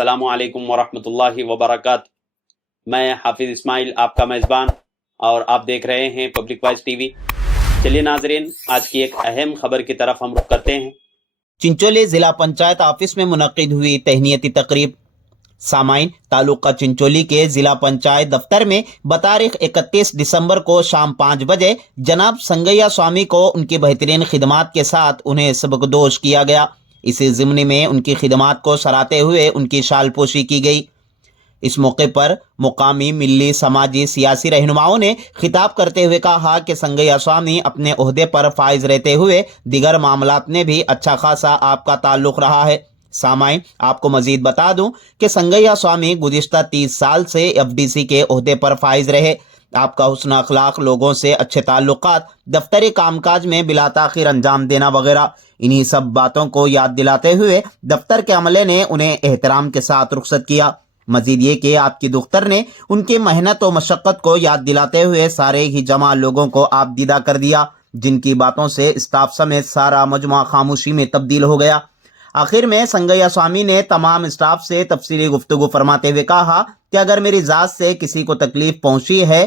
السلام علیکم ورحمۃ اللہ وبرکاتہ۔ میں حافظ اسماعیل، آپ کا میزبان اور آپ دیکھ رہے ہیں پبلک وائز ٹی وی۔ چلیے ناظرین، آج کی ایک اہم خبر کی طرف ہم رخ کرتے ہیں۔ چنچولی ضلع پنچایت آفس میں منعقد ہوئی تہنیتی تقریب۔ سامعین تعلقہ چنچولی کے ضلع پنچایت دفتر میں بتاریخ اکتیس دسمبر کو شام پانچ بجے جناب سنگیا سوامی کو ان کی بہترین خدمات کے ساتھ انہیں سبکدوش کیا گیا۔ اسی ضمن میں ان کی خدمات کو سراتے ہوئے ان کی شال پوشی کی گئی۔ اس موقع پر مقامی ملی، سماجی، سیاسی رہنماؤں نے خطاب کرتے ہوئے کہا کہ سنگ اسوامی اپنے عہدے پر فائز رہتے ہوئے دیگر معاملات میں بھی اچھا خاصا آپ کا تعلق رہا ہے۔ سامائیں آپ کو مزید بتا دوں کہ سنگیا سوامی گزشتہ تیس سال سے ایف ڈی سی کے عہدے پر فائز رہے۔ آپ کا حسن اخلاق، لوگوں سے اچھے تعلقات، دفتر کام کاج میں بلا تاخیر انجام دینا وغیرہ۔ انہی سب باتوں کو یاد دلاتے ہوئے دفتر کے عملے نے انہیں احترام کے ساتھ رخصت کیا۔ مزید یہ کہ آپ کی دختر نے ان کی محنت و مشقت کو یاد دلاتے ہوئے سارے ہی جمع لوگوں کو آپ دیدہ کر دیا، جن کی باتوں سے اسٹاف سمیت سارا مجموعہ خاموشی میں تبدیل ہو گیا۔ آخر میں سنگیا سوامی نے تمام اسٹاف سے تفصیلی گفتگو فرماتے ہوئے کہا کہ اگر میری ذات سے کسی کو تکلیف پہنچی ہے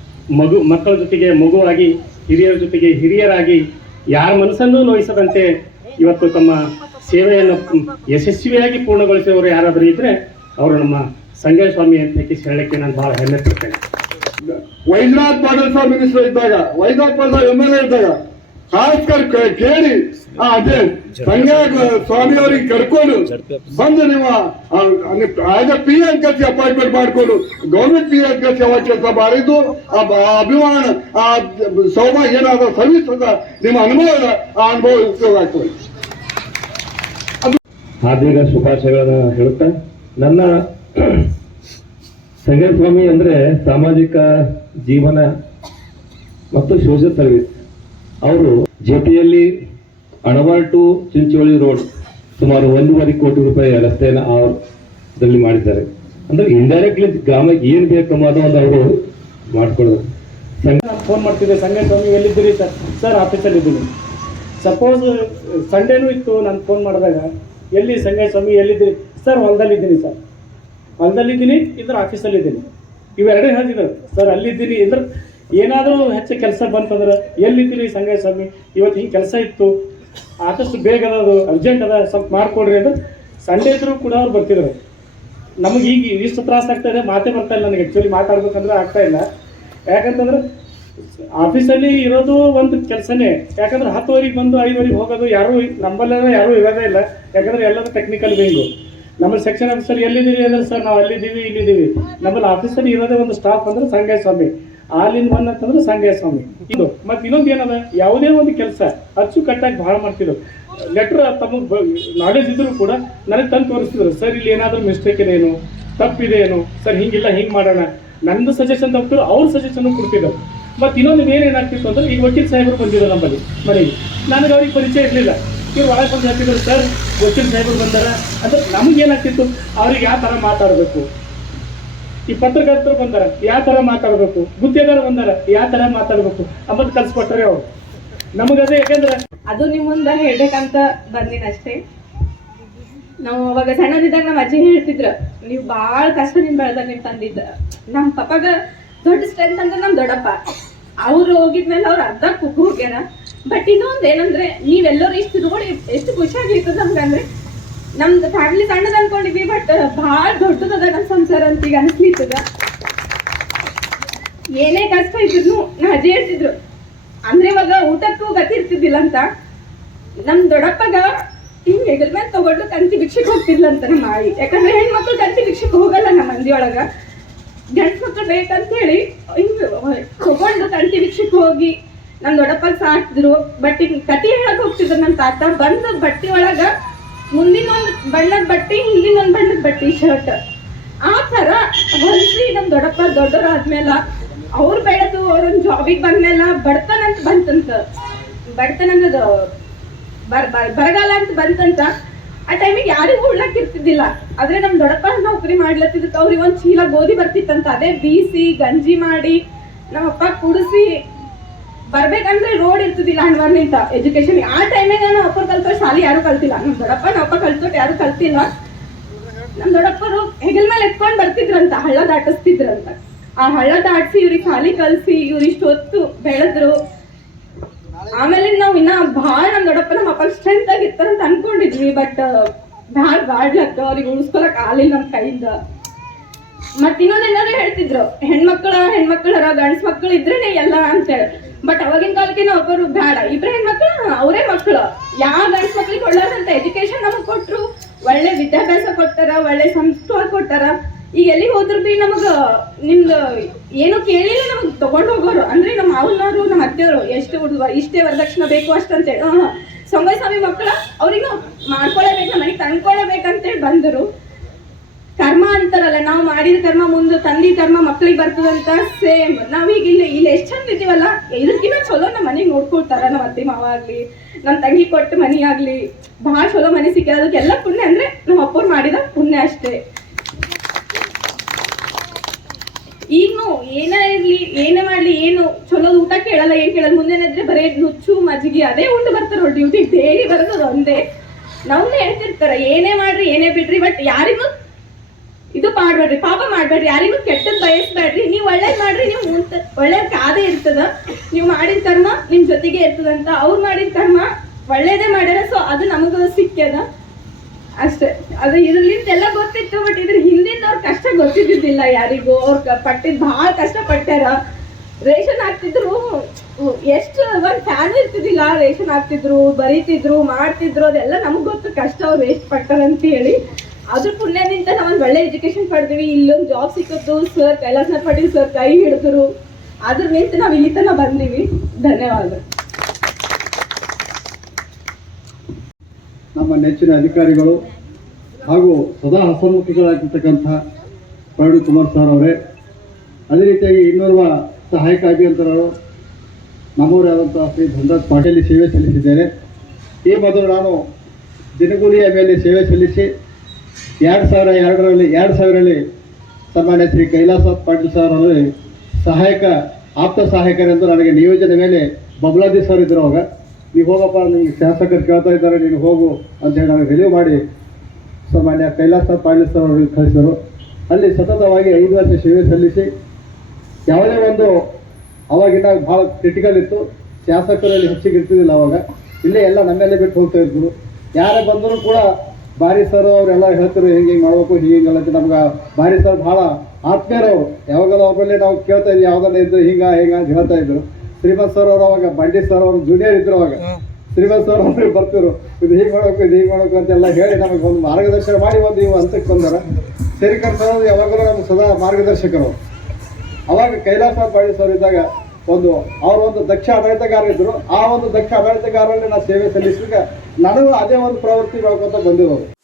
ಮಗು, ಮಕ್ಕಳ ಜೊತೆಗೆ ಮಗುವಾಗಿ ಹಿರಿಯರ ಜೊತೆಗೆ ಹಿರಿಯರಾಗಿ ಯಾರ ಮನಸ್ಸನ್ನೂ ನೋಯಿಸದಂತೆ ಇವತ್ತು ತಮ್ಮ ಸೇವೆಯನ್ನು ಯಶಸ್ವಿಯಾಗಿ ಪೂರ್ಣಗೊಳಿಸಿದವರು ಯಾರಾದರೂ ಇದ್ರೆ ಅವರು ನಮ್ಮ ಸಂಜಯ ಸ್ವಾಮಿ ಅಂತ ಹೇಳಕ್ಕೆ ನಾನು ಬಹಳ ಹೆಮ್ಮೆ ಪಡ್ತೇನೆ. ವೈದ್ಯನಾಥ್ ಪಾಟೀಲ್ ಸರ್ ಮಿನಿಸ್ಟರ್ ಇದ್ದಾಗ, Vaidyanath Patil M L A ಇದ್ದಾಗ ಖಾಸ್ಕರ್ ಕ- ಕೇಳಿ ಆ, ಅದೇ ಸಂಘ ಸ್ವಾಮಿ ಅವರಿಗೆ ಕರ್ಕೊಂಡು ಬಂದು ನೀವು ಎ ಪಿ ಕಸಿ ಅಪಾಯಿಂಟ್ಮೆಂಟ್ ಮಾಡಿಕೊಂಡು ಗೌರ್ಮೆಂಟ್ ಪಿ ಕಸಿ ಅವಾಗ ಕೆಲಸ ಮಾಡಿದ್ದು ಆ ಅಭಿಮಾನ ಆ ಸೌಭಾಗ್ಯ ಏನಾದ ಸರ್ವಿಸ್ ಅಂತ ನಿಮ್ಮ ಅನುಭವ ಆ ಅನುಭವ ಉಪಯೋಗ ಆಗ್ತದೆ. ಹಾರ್ದಿಕ ಶುಭಾಶಯಗಳನ್ನ ಹೇಳುತ್ತಾ ನನ್ನ ಸಂಗಯ ಸ್ವಾಮಿ ಅಂದ್ರೆ ಸಾಮಾಜಿಕ ಜೀವನ ಮತ್ತು ಸೋಷಿಯಲ್ ಸರ್ವಿಸ್ ಅವರು ಜೊತೆಯಲ್ಲಿ ಅಣವಾಳ್ ಟು ಚಿಂಚೋಳಿ ರೋಡ್ ಸುಮಾರು ಒಂದೂವರೆ ಕೋಟಿ ರೂಪಾಯಿ ರಸ್ತೆಯನ್ನು ಅವರಲ್ಲಿ ಮಾಡಿದ್ದಾರೆ. ಅಂದ್ರೆ ಇಂಡೈರೆಕ್ಟ್ಲಿ ಗ್ರಾಮಕ್ಕೆ ಏನ್ ಬೇಕು ಅನ್ನೋದು ಅವರು ಮಾಡ್ಕೊಳ್ಳೋದು. ಫೋನ್ ಮಾಡ್ತಿದ್ದೆ. ಸಂಜಯ್ ಸ್ವಾಮಿ, ಎಲ್ಲಿದ್ದೀರಿ ಸರ್? ಸರ್, ಆಫೀಸಲ್ಲಿ ಇದ್ದೀನಿ. ಸಪೋಸ್ ಸಂಡೇನೂ ಇತ್ತು, ನಾನು ಫೋನ್ ಮಾಡಿದಾಗ. ಎಲ್ಲಿ ಸಂಗೇ ಸ್ವಾಮಿ, ಎಲ್ಲಿದ್ದೀರಿ? Sir ಹೊಲದಲ್ಲಿದ್ದೀನಿ sir. ಹೊಲದಲ್ಲಿದ್ದೀನಿ ಇದ್ರ ಆಫೀಸಲ್ಲಿದ್ದೀನಿ ಇವೆರಡೇ ಹೇಳ್ತಿದ್ರು ಸರ್, ಅಲ್ಲಿದ್ದೀನಿ ಇದ್ರ ಏನಾದರೂ ಹೆಚ್ಚು ಕೆಲಸ ಬಂತಂದ್ರೆ ಎಲ್ಲಿದ್ದೀರಿ ಸಂಘ ಸ್ವಾಮಿ? ಇವತ್ತು ಹಿಂಗೆ ಕೆಲಸ ಇತ್ತು. ಆದಷ್ಟು ಬೇಗ ಅದು ಅರ್ಜೆಂಟ್ ಅದ, ಸ್ವಲ್ಪ ಮಾಡಿಕೊಡ್ರಿ ಅಂದ್ರೆ ಸಂಡೇ ಇದ್ರೂ ಕೂಡ ಅವ್ರು ಬರ್ತಿದ್ರು. ನಮಗೆ ಈಗ ಇಷ್ಟು ತ್ರಾಸ ಆಗ್ತಾ ಇದೆ, ಮಾತೇ ಬರ್ತಾ ಇಲ್ಲ ನನಗೆ. ಆ್ಯಕ್ಚುಲಿ ಮಾತಾಡ್ಬೇಕಂದ್ರೆ ಆಗ್ತಾ ಇಲ್ಲ. ಯಾಕಂತಂದ್ರೆ ಆಫೀಸಲ್ಲಿ ಇರೋದು ಒಂದು ಕೆಲಸನೇ. ಯಾಕಂದ್ರೆ ಹತ್ತುವರೆಗೆ ಬಂದು ಐದುವರೆಗೆ ಹೋಗೋದು ಯಾರು ನಮ್ಮಲ್ಲೆಲ್ಲ ಯಾರೂ ಇರೋದೇ ಇಲ್ಲ. ಯಾಕಂದ್ರೆ ಎಲ್ಲರೂ ಟೆಕ್ನಿಕಲ್ ಬೇಂಗು ನಮ್ಮ ಸೆಕ್ಷನ್ ಆಫೀಸರ್ ಎಲ್ಲಿದ್ದೀವಿ ಅಂದ್ರೆ ಸರ್, ನಾವು ಅಲ್ಲಿದ್ದೀವಿ, ಇಲ್ಲಿದ್ದೀವಿ. ನಮ್ಮಲ್ಲಿ ಆಫೀಸಲ್ಲಿ ಇರೋದೇ ಒಂದು ಸ್ಟಾಫ್ ಅಂದ್ರೆ ಸಂಗಯ ಸ್ವಾಮಿ. ಆಲ್ ಇನ್ ಒನ್ ಅಂತಂದ್ರೆ ಸಂಘಯ ಸ್ವಾಮಿ. ಇದು. ಮತ್ತೆ ಇನ್ನೊಂದು ಏನದ? ಯಾವುದೇ ಒಂದು ಕೆಲಸ ಅಚ್ಚುಕಟ್ಟಾಗಿ ಭಾಳ ಮಾಡ್ತಿದ್ರು ಲೆಟ್ರ್ ತಮಗೆ ನಾಲೆಜ್ ಇದ್ರು ಕೂಡ ನನಗೆ ತಂದು ತೋರಿಸ್ತಿದ್ರು. ಸರ್, ಇಲ್ಲಿ ಏನಾದರೂ ಮಿಸ್ಟೇಕ್ ಇದೇನು ತಪ್ಪಿದೆ ಏನು? ಸರ್, ಹಿಂಗಿಲ್ಲ, ಹಿಂಗೆ ಮಾಡೋಣ. ನಂದು ಸಜೆಷನ್ ತಪ್ಪಿದ್ರು, ಅವ್ರ ಸಜೆಷನ್ ಕೊಡ್ತಿದ್ರು. ಮತ್ತು ಇನ್ನೊಂದು ಬೇರೆ ಏನಾಗ್ತಿತ್ತು ಅಂದ್ರೆ, ಈಗ ವಕೀಲ್ ಸಾಹೇಬರು ಬಂದಿದ್ರು ನಮ್ಮಲ್ಲಿ, ಮನೆಗೆ. ನನಗೆ ಅವ್ರಿಗೆ ಪರಿಚಯ ಇರಲಿಲ್ಲ. ಇವ್ರು ಒಳಗೆ ಬಂದು ಹಾಕಿದ್ರು ಸರ್, ವಕೀಲ್ ಸಾಹೇಬರು ಬಂದಾರ. ಅಂದ್ರೆ ನಮ್ಗೆ ಏನಾಗ್ತಿತ್ತು ಅವ್ರಿಗೆ ಯಾವ ಥರ ಮಾತಾಡಬೇಕು? ಈ ಪತ್ರಕರ್ತರು ಬಂದಾರ, ಯಾವ ಥರ ಮಾತಾಡಬೇಕು? ಗುತ್ತಿಗೆದಾರ ಬಂದಾರ, ಯಾವ ಥರ ಮಾತಾಡಬೇಕು? ಅಂಬದು ಕಲ್ಸ್ಕೊಟ್ರೆ ಅವ್ರು. ನಮಗದೇ ಯಾಕಂದ್ರೆ ಅದು ನಿಮ್ ಮುಂದೆ ಹೇಳ್ಬೇಕಂತ ಬಂದಿನ ಅಷ್ಟೇ. ನಾವು ಅವಾಗ ಸಣ್ಣದಿದ್ದಾಗ ನಮ್ಮ ಅಜ್ಜಿ ಹೇಳ್ತಿದ್ರ, ನೀವು ಭಾಳ ಕಷ್ಟದಿಂದ ಬೆಳೆದ ನಿಮ್ ತಂದಿದ್ದ. ನಮ್ಮ ಪಪ್ಪಾಗ ದೊಡ್ಡ ಸ್ಟ್ರೆಂತ್ ಅಂದ್ರೆ ನಮ್ ದೊಡ್ಡಪ್ಪ. ಅವ್ರು ಹೋಗಿದ್ಮೇಲೆ ಅವ್ರು ಅರ್ಧ ಕುಗ್ಗು ಹೋಗ್ಯಾರ. ಬಟ್ ಇನ್ನೊಂದ್ ಏನಂದ್ರೆ, ನೀವೆಲ್ಲರೂ ಇಷ್ಟು ನೋಡಿ ಎಷ್ಟು ಖುಷಿ ಆಗಿರ್ತದ ನಮ್ಗಂದ್ರೆ ನಮ್ದು ಫ್ಯಾಮಿಲಿ ಸಣ್ಣದ ಅನ್ಕೊಂಡಿದ್ವಿ ಬಟ್ ಭಾಳ ದೊಡ್ಡದದ ನಮ್ಮ ಸಂಸಾರ ಅಂತ ಈಗ ಅನಿಸ್ಲಿತ್ತದ. ಏನೇ ಕಷ್ಟ ಇದ್ರು ಅಜ್ಜಿ ಹೇಳ್ತಿದ್ರು. ಅಂದ್ರೆ ಇವಾಗ ಊಟಕ್ಕೂ ಗತಿ ಇರ್ತಿದ್ದಿಲ್ಲ ಅಂತ. ನಮ್ ದೊಡ್ಡಪ್ಪಗ ಹಿಂಗ್ ಹೆಗಲ್ ಮೇಲೆ ತಗೊಂಡು ಕಂತಿ ಭಿಕ್ಷೆಗೆ ಹೋಗ್ತಿದ್ಲಂತ ನಮ್ಮ ಆಯಿ. ಯಾಕಂದ್ರೆ ಹೆಣ್ಮಕ್ಳು ಕಂತಿ ಭಿಕ್ಷಕ್ ಹೋಗಲ್ಲ ನಮ್ಮ ಮಂದಿ ಒಳಗ. ಗಂಡ್ ಮಕ್ಳು ಬೇಕಂತ ಹೇಳಿ ಹಿಂಗ್ ತಗೊಂಡು ಕಂತಿ ಭಿಕ್ಷಕ್ ಹೋಗಿ ನಮ್ ದೊಡ್ಡಪ್ಪ ಸಾಕ್ತಿದ್ರು. ಬಟ್ ಹಿಂಗ್ ಕತಿ ಹೇಳಕ್ ಹೋಗ್ತಿದ್ರು ನಮ್ಮ ತಾತ. ಬಂದು ಬಟ್ಟೆ ಒಳಗ ಮುಂದಿನ ಒಂದು ಬಣ್ಣದ ಬಟ್ಟೆ, ಹಿಂದಿನ ಒಂದ್ ಬಣ್ಣದ ಬಟ್ಟೆ ಶರ್ಟ್ ಆ ತರ ಹೊಲ್ಸಿ ನಮ್ ದೊಡ್ಡಪ್ಪ ದೊಡ್ಡವರಾದ್ಮೇಲೆ. ಅವ್ರು ಬೆಳೆದು ಅವ್ರೊಂದ್ ಜಾಬಿಗೆ ಬಂದ್ಮೇಲೆ ಬಡತನ ಅಂತ ಬಂತಂತ. ಬಡತನ ಅನ್ನೋದು ಬರ್, ಬರ್- ಬರಗಾಲ ಅಂತ ಬಂತಂತ. ಆ ಟೈಮಿಗೆ ಯಾರಿಗೂ ಉಳ್ಳಕ್ ಇರ್ತಿದ್ದಿಲ್ಲ. ಆದ್ರೆ ನಮ್ ದೊಡ್ಡಪ್ಪ ನೌಕರಿ ಮಾಡ್ಲತ್ತಿದ್ದಕ್ಕೆ ಅವ್ರಿಗೆ ಒಂದ್ ಚೀಲ ಗೋಧಿ ಬರ್ತಿತ್ತಂತ. ಅದೇ ಬೀಸಿ, ಗಂಜಿ ಮಾಡಿ ನಮ್ಮಪ್ಪ ಕುಡಿಸಿ ಬರ್ಬೇಕಂದ್ರೆ ರೋಡ್ ಇರ್ತದಿಲ್ಲ ಹಣ್ವಾರ್ ನಿಂತ. ಎಜುಕೇಶನ್ ಆ ಟೈಮಿಗೆ ನಾನು ಅಪ್ಪ ಕಲ್ತೋ ಶಾಲೆ ಯಾರು ಕಲ್ತಿಲ್ಲ. ನಮ್ ದೊಡ್ಡಪ್ಪ ನಮ್ಮಪ್ಪ ಕಲ್ತೋಟ್ ಯಾರು ಕಲ್ತಿಲ್ಲ. ನಮ್ ದೊಡ್ಡಪ್ಪರು ಹೆಗಲ್ ಮೇಲೆ ಎತ್ಕೊಂಡ್ ಬರ್ತಿದ್ರಂತ, ಹಳ್ಳ ದಾಟಿಸ್ತಿದ್ರಂತ. ಆ ಹಳ್ಳ ದಾಟಿಸಿ ಇವ್ರಿಗೆ ಶಾಲಿ ಕಲ್ಸಿ, ಇವ್ರು ಇಷ್ಟು ಹೊತ್ತು ಬೆಳೆದ್ರು. ಆಮೇಲೆ ನಾವು ಇನ್ನ ಭಾಳ ನಮ್ ದೊಡ್ಡಪ್ಪ ನಮ್ಮ ಅಪ್ಪ ಸ್ಟ್ರೆಂತ್ ಇರ್ತಾರಂತ ಅನ್ಕೊಂಡಿದ್ವಿ ಬಟ್ ಭಾಳ ಬಾಡ್ಲಕ್ಕ ಅವ್ರಿಗೆ ಉಳಿಸ್ಕೊಳಕ್ ಆಗಲಿಲ್ಲ ನಮ್ ಕೈಯಿಂದ. ಮತ್ ಏನಾದ್ರು ಹೇಳ್ತಿದ್ರು, ಹೆಣ್ಮಕ್ಳ ಹೆಣ್ಮಕ್ಳರ ಗಂಡ್ಸ್ ಮಕ್ಳು ಇದ್ರೇನೆ ಎಲ್ಲ ಅಂತೇಳಿ ಬಟ್ ಅವಾಗಿನ ಕಾಲಕ್ಕೆ ನಾವು ಒಬ್ಬರು ಬೇಡ. ಇಬ್ಬರೇ ಹೆಣ್ಮಕ್ಳು? ಅವರೇ ಮಕ್ಕಳು ಯಾವ ಗಂಡ್ ಮಕ್ಳಿಗೆ ಒಳ್ಳೆದಂತ ಎಜುಕೇಶನ್ ನಮಗ್ ಕೊಟ್ರು, ಒಳ್ಳೆ ವಿದ್ಯಾಭ್ಯಾಸ ಕೊಡ್ತಾರ, ಒಳ್ಳೆ ಸಂಸ್ಕಾರ ಕೊಡ್ತಾರ. ಈಗ ಎಲ್ಲಿ ಹೋದ್ರು ಬಿ ನಮಗ ನಿಮ್ದು ಏನು ಕೇಳಿಲ್ಲ ನಮಗ್ ತಗೊಂಡು ಹೋಗೋರು. ಅಂದ್ರೆ ನಮ್ಮ ಮಾವನವರು ನಮ್ಮ ಅತ್ತೆಯವರು, ಎಷ್ಟು ಹುಡುಗ, ಇಷ್ಟೇ ವರದಕ್ಷಿಣೆ ಬೇಕು ಅಷ್ಟಂತೇಳಿ ಹಾಂ ಸ್ವಾಮಿ ಮಕ್ಕಳ ಅವ್ರಿಗೆ ನಾವು ಮಾಡ್ಕೊಳ್ಳೇಬೇಕು ಮನೆಗೆ ತಂದ್ಕೊಳ್ಳೇಬೇಕಂತೇಳಿ ಬಂದರು. ಕರ್ಮ ಅಂತಾರಲ್ಲ, ನಾವು ಮಾಡಿದ ಕರ್ಮ ಮುಂದೆ ತಂದಿ ಕರ್ಮ ಮಕ್ಳಿಗೆ ಬರ್ತದಂತ ಸೇಮ್ ನಾವೀಗ ಇಲ್ಲಿ ಇಲ್ಲಿ ಎಷ್ಟು ಚಂದ ಇದೀವಲ್ಲ ಇದಕ್ಕಿಂತ ಚಲೋ ನಮ್ಮ ಮನೆಗೆ ನೋಡ್ಕೊಳ್ತಾರ, ನಮ್ಮ ಅತ್ತೆ ಮಾವ ಆಗ್ಲಿ, ನಮ್ಮ ತಂಗಿ ಕೊಟ್ಟ ಮನಿ ಆಗ್ಲಿ. ಭಾಳ ಚಲೋ ಮನೆ ಸಿಕ್ಕ ಅದಕ್ಕೆಲ್ಲ ಪುಣ್ಯ ಅಂದ್ರೆ ನಮ್ಮ ಅಪ್ಪವ್ರು ಮಾಡಿದ ಪುಣ್ಯ ಅಷ್ಟೇ. ಈಗ್ನು ಏನೇ ಇರ್ಲಿ, ಏನೇ ಮಾಡ್ಲಿ, ಏನು ಚಲೋ ಊಟ ಕೇಳಲ್ಲ, ಏನ್ ಕೇಳಲ್ಲ. ಮುಂದೇನಾದ್ರೆ ಬರೇ ನುಚ್ಚು, ಮಜ್ಜಿಗೆ, ಅದೇ ಉಂಡು ಬರ್ತಾರ ಡ್ಯೂಟಿ ಡೈಲಿ ಬರೋದು ಅದೊಂದೇ ನಮ್ದು ಹೇಳ್ತಿರ್ತಾರ, ಏನೇ ಮಾಡ್ರಿ, ಏನೇ ಬಿಡ್ರಿ ಬಟ್ ಯಾರಿಗೂ ಇದು ಮಾಡ್ಬೇಡ್ರಿ, ಪಾಪ ಮಾಡ್ಬೇಡ್ರಿ. ಯಾರಿಗೂ ಕೆಟ್ಟದ್ ಬಯಸ್ಬೇಡ್ರಿ. ನೀವು ಒಳ್ಳೇದ್ ಮಾಡ್ರಿ, ನೀವು ಮುಂತ ಒಳ್ಳೇದ್ ಕಾದೇ ಇರ್ತದ. ನೀವು ಮಾಡಿದ ಕರ್ಮ ನಿಮ್ ಜೊತೆಗೆ ಇರ್ತದಂತ. ಅವ್ರು ಮಾಡಿದ ಕರ್ಮ ಒಳ್ಳೇದೇ ಮಾಡ್ಯಾರ. ಸೊ ಅದು ನಮಗ ಸಿಕ್ಕ್ಯದ. ಅಷ್ಟೇ. ಅದು ಇದ್ರಲಿಂದ ಎಲ್ಲ ಗೊತ್ತಿತ್ತು ಬಟ್ ಇದ್ರ ಹಿಂದಿಂದ ಅವ್ರ ಕಷ್ಟ ಗೊತ್ತಿದ್ದಿದ್ದಿಲ್ಲ ಯಾರಿಗೂ. ಅವ್ರ ಪಟ್ಟಿದ್ ಬಹಳ ಕಷ್ಟ ಪಟ್ಟ್ಯಾರ. ರೇಷನ್ ಹಾಕ್ತಿದ್ರು ಎಷ್ಟು ಒಂದ್ ಫ್ಯಾನ್ ಇರ್ತಿದ್ದಿಲ್ಲ. ರೇಷನ್ ಹಾಕ್ತಿದ್ರು, ಬರೀತಿದ್ರು, ಮಾಡ್ತಿದ್ರು. ಅದೆಲ್ಲ ನಮ್ಗೆ ಗೊತ್ತು. ಕಷ್ಟ ಅವ್ರು ಎಷ್ಟು ಪಟ್ಟಾರಂತ ಹೇಳಿ ಅದ್ರ ಪುಣ್ಯದಿಂದ ನಾವೊಂದ್ ಒಳ್ಳೆ ಎಜುಕೇಶನ್ ಪಡೆದ್ವಿ. ಇಲ್ಲೊಂದು ಜಾಬ್ ಸಿಕ್ಕದ್ದು ಸರ್ ಕೈಲಾಸ ಪಾಟೀಲ್ ಸರ್ ಕೈ ಹಿಡಿದ್ರು. ಅದ್ರ ನಿಂತ ನಾವು ಇಲ್ಲಿ ತನಕ ಬಂದೀವಿ. ಧನ್ಯವಾದ. ನಮ್ಮ ನೆಚ್ಚಿನ ಅಧಿಕಾರಿಗಳು ಹಾಗೂ ಸದಾ ಹಸನ್ಮುಖಿಗಳಾಗಿರ್ತಕ್ಕಂಥ ಪ್ರವೀಣ್ ಕುಮಾರ್ ಸರ್ ಅವರೇ, ಅದೇ ರೀತಿಯಾಗಿ ಇನ್ನೋರ್ವ ಸಹಾಯಕ ಅಭಿಯಂತರರು ನಮ್ಮವರಾದಂಥ ಶ್ರೀ ಧನರಾಜ್ ಪಾಟೀಲ್ ಸೇವೆ ಸಲ್ಲಿಸಿದ್ದೇನೆ. ಈ ಮೊದಲು ನಾನು ದಿನಗೂಲಿಯ ಮೇಲೆ ಸೇವೆ ಸಲ್ಲಿಸಿ ಎರಡು ಸಾವಿರ ಎರಡರಲ್ಲಿ, ಎರಡು ಸಾವಿರದಲ್ಲಿ ಸನ್ಮಾನ್ಯ ಶ್ರೀ ಕೈಲಾಸ ಪಾಟೀಲ್ ಸರ್ ಅವರು ಸಹಾಯಕ, ಆಪ್ತ ಸಹಾಯಕರೆಂದು ನನಗೆ ನಿಯೋಜನೆ ಮೇಲೆ ಬಬ್ಲಾದಿ ಸರ್ ಇದ್ರು ಅವಾಗ. ನೀವು ಹೋಗಪ್ಪ, ನಿಮ್ಗೆ ಶಾಸಕರು ಕೇಳ್ತಾ ಇದ್ದಾರೆ, ನೀನು ಹೋಗು ಅಂತೇಳಿ ನನಗೆ ರಿಲೀವ್ ಮಾಡಿ ಸನ್ಮಾನ್ಯ ಕೈಲಾಸ ಪಾಟೀಲ್ ಸರ್ ಅವರಿಗೆ ಕಳಿಸಿದರು. ಅಲ್ಲಿ ಸತತವಾಗಿ ಐದು ವರ್ಷ ಸೇವೆ ಸಲ್ಲಿಸಿ, ಯಾವುದೇ ಒಂದು ಅವಾಗಿನ ಭಾಳ ಕ್ರಿಟಿಕಲ್ ಇತ್ತು. ಶಾಸಕರಲ್ಲಿ ಹೆಚ್ಚಿಗೆ ಇರ್ತಿದ್ದಿಲ್ಲ ಅವಾಗ. ಇಲ್ಲೇ ಎಲ್ಲ ನಮ್ಮೆಲ್ಲೇ ಬಿಟ್ಟು ಹೋಗ್ತಾ ಇದ್ರು. ಯಾರೇ ಬಂದರೂ ಕೂಡ ಬಾರಿ ಸರ್ ಅವರೆಲ್ಲ ಹೇಳ್ತಿರು ಹಿಂಗೆ ಹಿಂಗೆ ಮಾಡಬೇಕು ಹಿಂಗೆ ಹಿಂಗೆ ಅಂತ ನಮ್ಗೆ ಬಾರಿ ಸರ್ ಭಾಳ ಆತ್ಮೀಯರು. ಅವ್ರು ಯಾವಾಗಲೂ ಅವ್ರಲ್ಲಿ ನಾವು ಕೇಳ್ತಾ ಇದ್ವಿ ಯಾವ್ದನ್ನ ಇದ್ದು ಹಿಂಗ ಹಿಂಗ ಅಂತ ಹೇಳ್ತಾ ಇದ್ರು. ಶ್ರೀಮಂತ್ ಸರ್ ಅವರು ಅವಾಗ ಬಂಡಿ ಸರ್ ಅವರು ಜೂನಿಯರ್ ಇದ್ರು ಅವಾಗ. ಶ್ರೀಮಂತ್ ಸರ್ ಅವರು ಬರ್ತಿರು ಇದು ಹೀಗೆ ಮಾಡ್ಬೇಕು ಇದು ಹೀಗೆ ಮಾಡ್ಬೇಕು ಅಂತೆಲ್ಲ ಹೇಳಿ ನಮಗೆ ಒಂದು ಮಾರ್ಗದರ್ಶನ ಮಾಡಿ ಒಂದು ಇವು ಹಂತಕ್ಕೆ ಬಂದಾರ. ಶ್ರೀಕರ್ ಸರ್ ಅವರು ಯಾವಾಗಲೂ ನಮ್ಗೆ ಸದಾ ಮಾರ್ಗದರ್ಶಕರು. ಅವಾಗ ಕೈಲಾಸ ಬಾಳಿ ಸರ್ ಇದ್ದಾಗ ಒಂದು, ಅವರು ಒಂದು ದಕ್ಷ ಆಡಳಿತಗಾರ ಇದ್ರು, ಆ ಒಂದು ದಕ್ಷ ಆಡಳಿತಗಾರರಲ್ಲಿ ನಾನು ಸೇವೆ ಸಲ್ಲಿಸಿದಾಗ ನನಗೂ ಅದೇ ಒಂದು ಪ್ರವೃತ್ತಿ ಮಾಡ್ಕೊತ ಬಂದಿರೋದು.